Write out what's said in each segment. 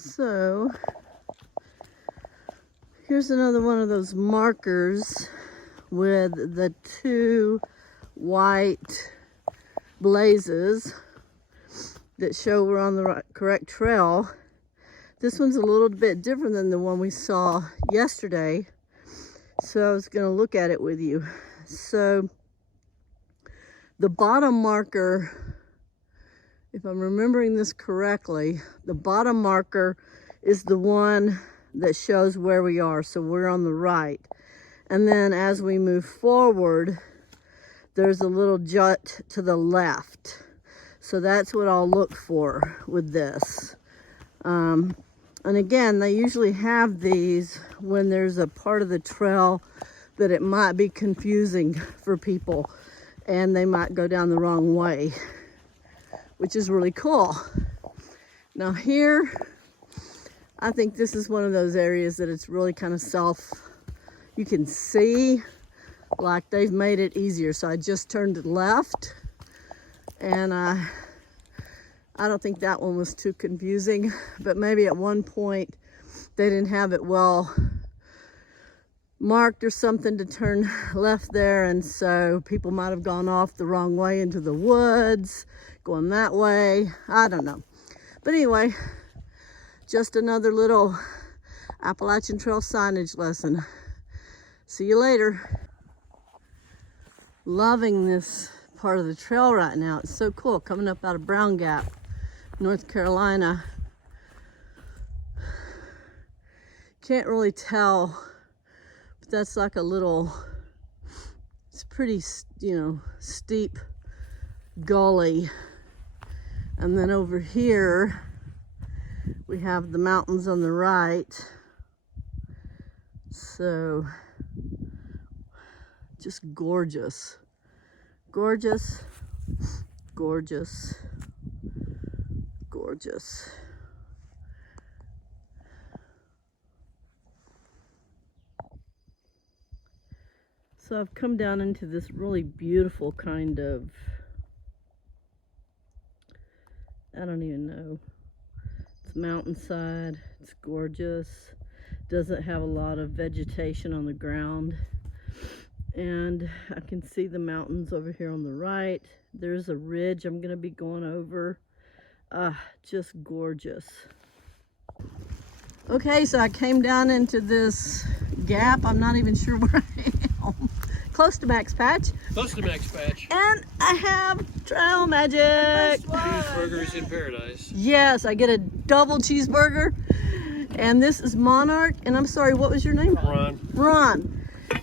So here's another one of those markers with the two white blazes that show we're on the correct trail. This one's a little bit different than the one we saw yesterday, so I was going to look at it with you. So the bottom marker, if I'm remembering this correctly, the bottom marker is the one that shows where we are, so we're on the right. And then as we move forward, there's a little jut to the left. So that's what I'll look for with this. And again, they usually have these when there's a part of the trail that it might be confusing for people and they might go down the wrong way, which is really cool. Now here, I think this is one of those areas that it's really kind of you can see like they've made it easier. So I just turned to the left, and I don't think that one was too confusing, but maybe at one point they didn't have it well marked or something to turn left there, and so people might have gone off the wrong way into the woods, going that way. I don't know. But anyway, just another little Appalachian Trail signage lesson. See you later. Loving this part of the trail right now. It's so cool, coming up out of Brown Gap, North Carolina. Can't really tell, but that's like a little, it's pretty, steep gully. And then over here, we have the mountains on the right. So, just gorgeous. Gorgeous, gorgeous, gorgeous. So I've come down into this really beautiful kind of, I don't even know. It's mountainside, it's gorgeous. Doesn't have a lot of vegetation on the ground. And I can see the mountains over here on the right. There's a ridge I'm gonna be going over. Just gorgeous. Okay, so I came down into this gap. I'm not even sure where I am. Close to Max Patch. Close to Max Patch. And I have trail magic. Cheeseburgers in paradise. Yes, I get a double cheeseburger. And this is Monarch. And I'm sorry, what was your name? Ron. Ron.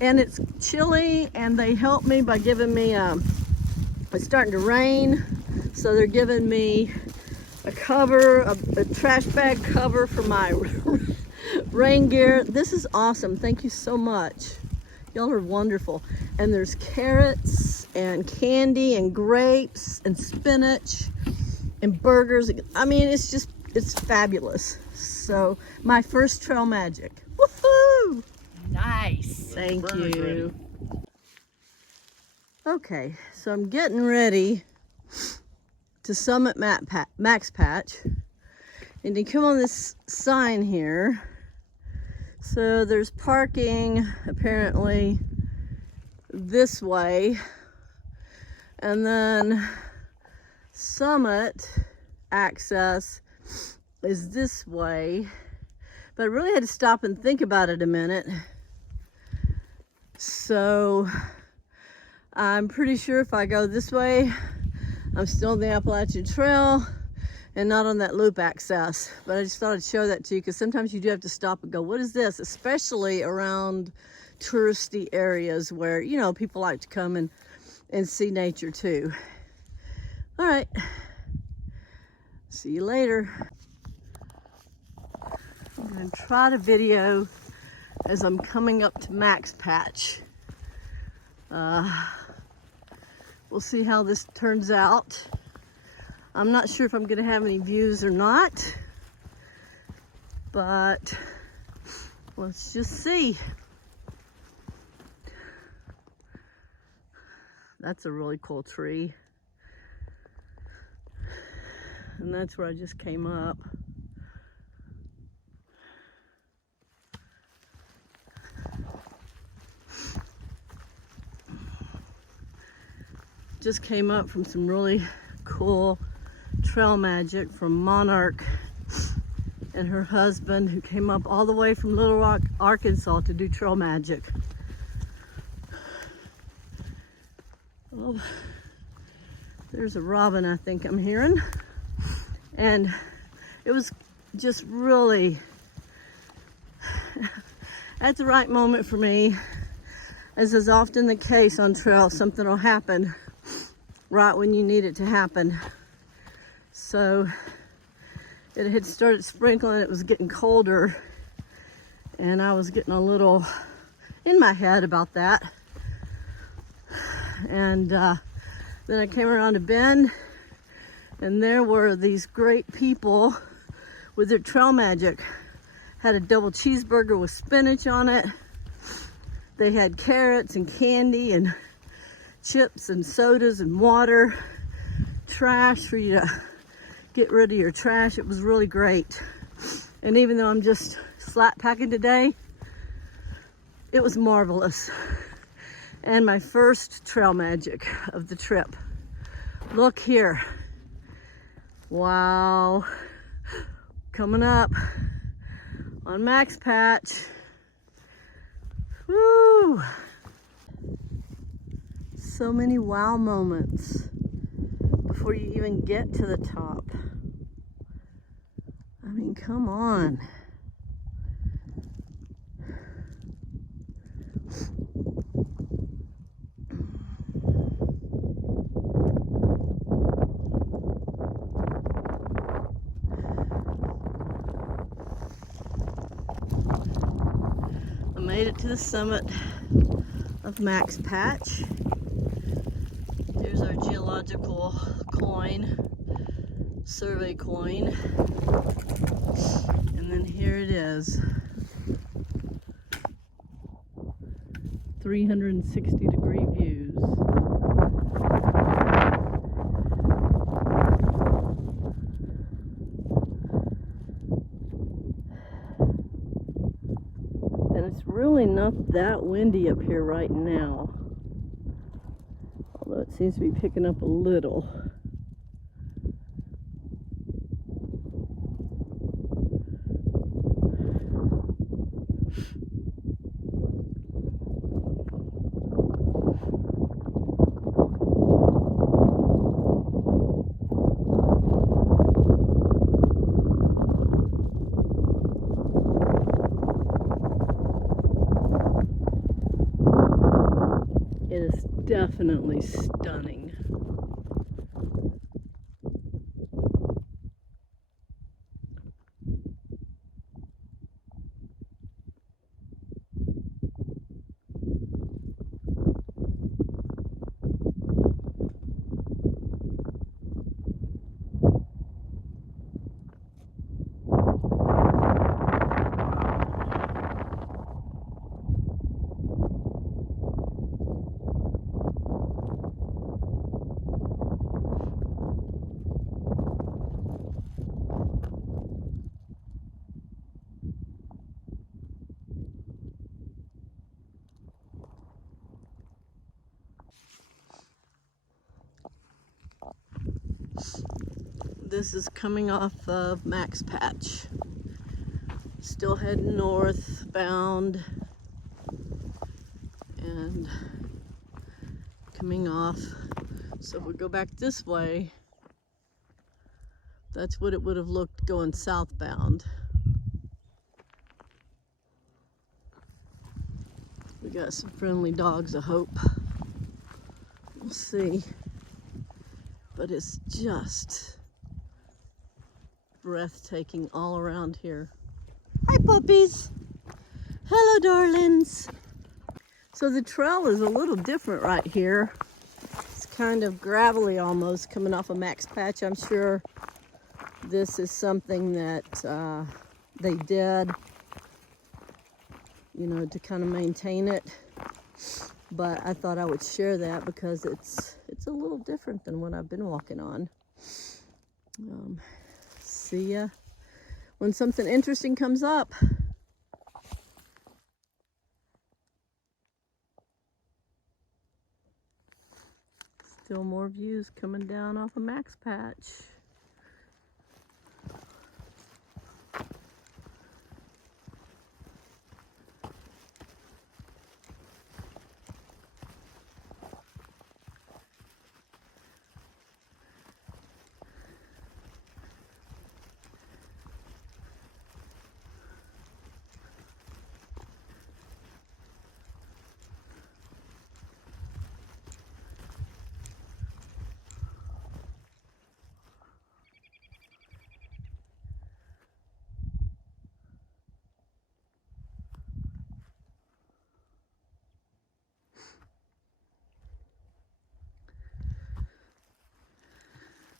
And it's chilly, and they helped me by giving me, it's starting to rain. So they're giving me a cover, a trash bag cover for my rain gear. This is awesome. Thank you so much. Y'all are wonderful. And there's carrots and candy and grapes and spinach and burgers. I mean, it's fabulous. So my first trail magic. Woohoo! Nice. Thank you. Okay, so I'm getting ready to summit Max Patch. And you come on this sign here. So there's parking apparently this way. And then summit access is this way. But I really had to stop and think about it a minute. So I'm pretty sure if I go this way, I'm still on the Appalachian Trail and not on that loop access. But I just thought I'd show that to you because sometimes you do have to stop and go, what is this? Especially around touristy areas where, people like to come and see nature too. All right, see you later. I'm gonna try to video as I'm coming up to Max Patch. We'll see how this turns out. I'm not sure if I'm gonna have any views or not, but let's just see. That's a really cool tree. And that's where I just came up. Just came up from some really cool trail magic from Monarch and her husband, who came up all the way from Little Rock, Arkansas to do trail magic. Oh, there's a robin I think I'm hearing. And it was just really at the right moment for me. As is often the case on trail, something will happen right when you need it to happen. So it had started sprinkling, it was getting colder, and I was getting a little in my head about that. And then I came around a bend, and there were these great people with their trail magic. Had a double cheeseburger with spinach on it. They had carrots and candy and chips and sodas and water, trash for you to get rid of your trash. It was really great. And even though I'm just flat packing today, it was marvelous. And my first trail magic of the trip. Look here. Wow. Coming up on Max Patch. Woo! So many wow moments before you even get to the top. I mean, come on. I made it to the summit of Max Patch. Here's our geological coin, survey coin. And then here it is. 360-degree views. And it's really not that windy up here right now, although it seems to be picking up a little. It is definitely stunning. This is coming off of Max Patch. Still heading northbound and coming off. So if we go back this way, that's what it would have looked going southbound. We got some friendly dogs, I hope. We'll see. But it's just breathtaking all around here. Hi puppies! Hello darlings! So the trail is a little different right here. It's kind of gravelly almost coming off of Max Patch. I'm sure this is something that they did, you know, to kind of maintain it. But I thought I would share that because it's a little different than what I've been walking on. See ya when something interesting comes up. Still more views coming down off of Max Patch.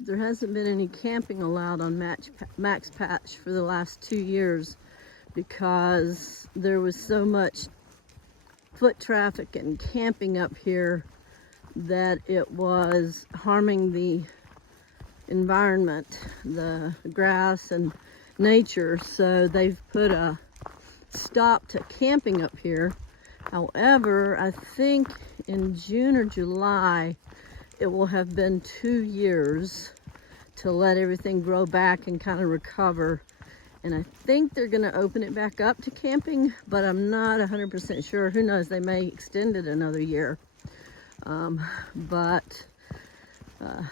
There hasn't been any camping allowed on Max Patch for the last 2 years because there was so much foot traffic and camping up here that it was harming the environment, the grass and nature. So they've put a stop to camping up here. However, I think in June or July, it will have been 2 years to let everything grow back and kind of recover. And I think they're gonna open it back up to camping, but I'm not 100% sure. Who knows, they may extend it another year.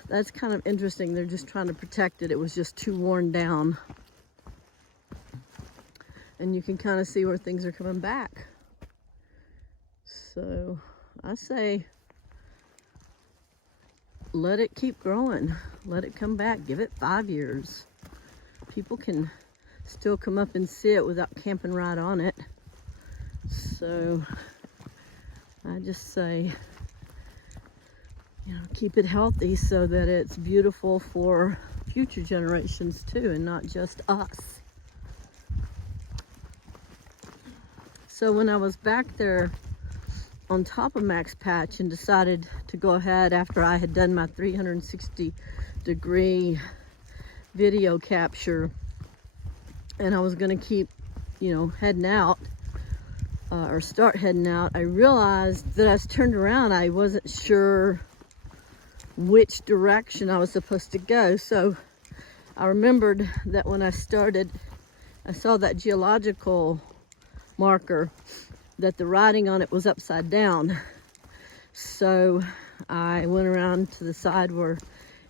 That's kind of interesting. They're just trying to protect it. It was just too worn down. And you can kind of see where things are coming back. So I say, let it keep growing. Let it come back. Give it 5 years. People can still come up and see it without camping right on it. So I just say, keep it healthy so that it's beautiful for future generations too, and not just us. So when I was back there on top of Max Patch and decided to go ahead after I had done my 360-degree video capture, and I was going to keep, heading out, or start heading out, I realized that I was turned around. I wasn't sure which direction I was supposed to go. So I remembered that when I started, I saw that geological marker that the writing on it was upside down. So I went around to the side where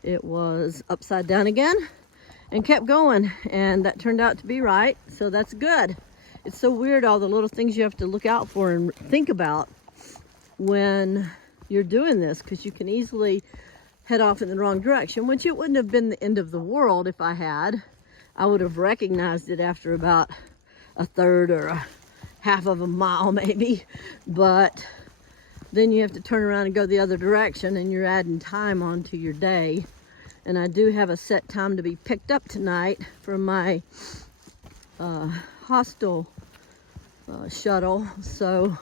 it was upside down again and kept going, and that turned out to be right, so that's good. It's so weird, all the little things you have to look out for and think about when you're doing this, because you can easily head off in the wrong direction, which it wouldn't have been the end of the world if I had. I would have recognized it after about a third or a half of a mile maybe, but then you have to turn around and go the other direction, and you're adding time onto your day. And I do have a set time to be picked up tonight from my hostel shuttle, so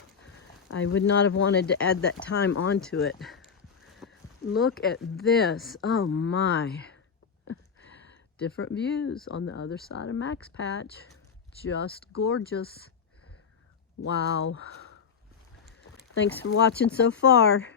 I would not have wanted to add that time onto it. Look at this. Oh my. Different views on the other side of Max Patch. Just gorgeous. Wow. Thanks for watching so far.